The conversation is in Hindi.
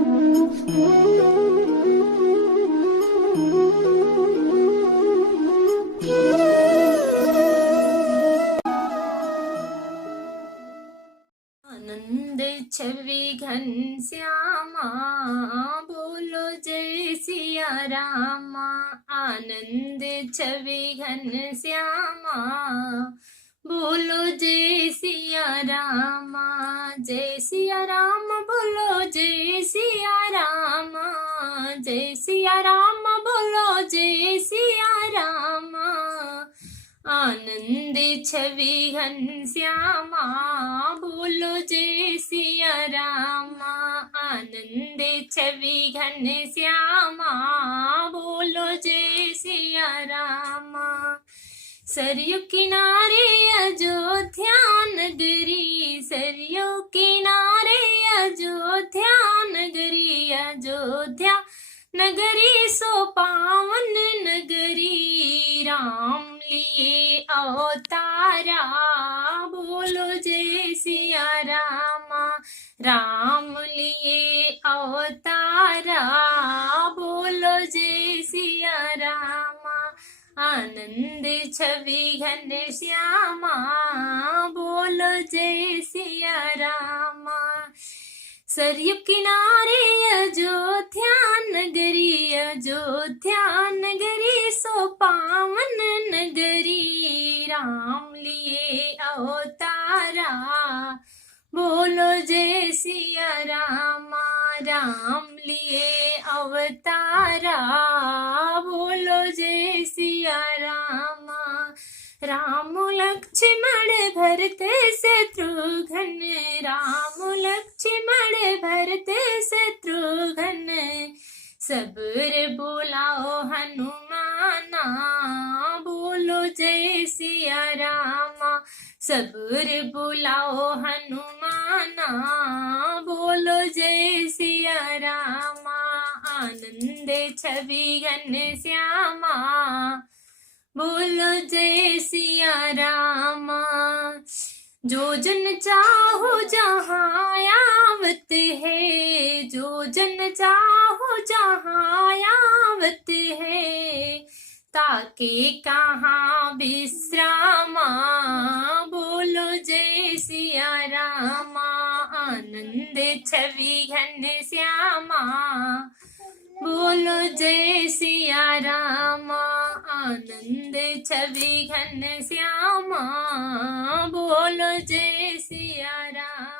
आनंद छवि घनश्यामा, बोलो जय सिया रामा। आनंद छवि घनश्यामा, बोलो जय सिया रामा। जय सिया राम बोलो जय सिया रामा। जय सिया राम बोलो जय सिया रामा। आनंद छवि घनश्यामा, बोलो जय सिया रामा। आनंद छवि घनश्यामा, बोलो जय सिया रामा। सरयू किनारे अयोध्या नगरी, सरयू किनारे अयोध्या नगरी। अयोध्या नगरी सो पावन नगरी, राम लिए अवतारा, बोलो जय सिया रामा। राम लिए अवतारा, बोलो जय सिया रामा। आनंद छवि घनश्यामा, बोलो जय सिया रामा। सरयू किनारे अयोध्या नगरी, अयोध्या नगरी सो पावन नगरी, राम लिए अवतारा, बोलो जय सिया रामा। राम लिए अवतारा, बोलो जय सिया रामा। राम लक्ष्मण भरत शत्रुघ्न, राम लक्ष्मण भरत शत्रुघ्न, सबुर बुलाओ हनुमाना, बोलो जय सिया रामा। सबुर बुलाओ हनुमाना, बोलो जय सिया रामा। आनंद छवि घनश्यामा, बोलो जय सिया रामा। जो जन चाहो जहाँ आवत है, जो जन चाहो जहाँ आवत है, ताके कहाँ विश्रामा, बोलो जय सिया रामा। आनंद छवि घनश्यामा, बोलो जय सिया रामा। आनंद छवि घनश्यामा, बोलो जय सिया रामा।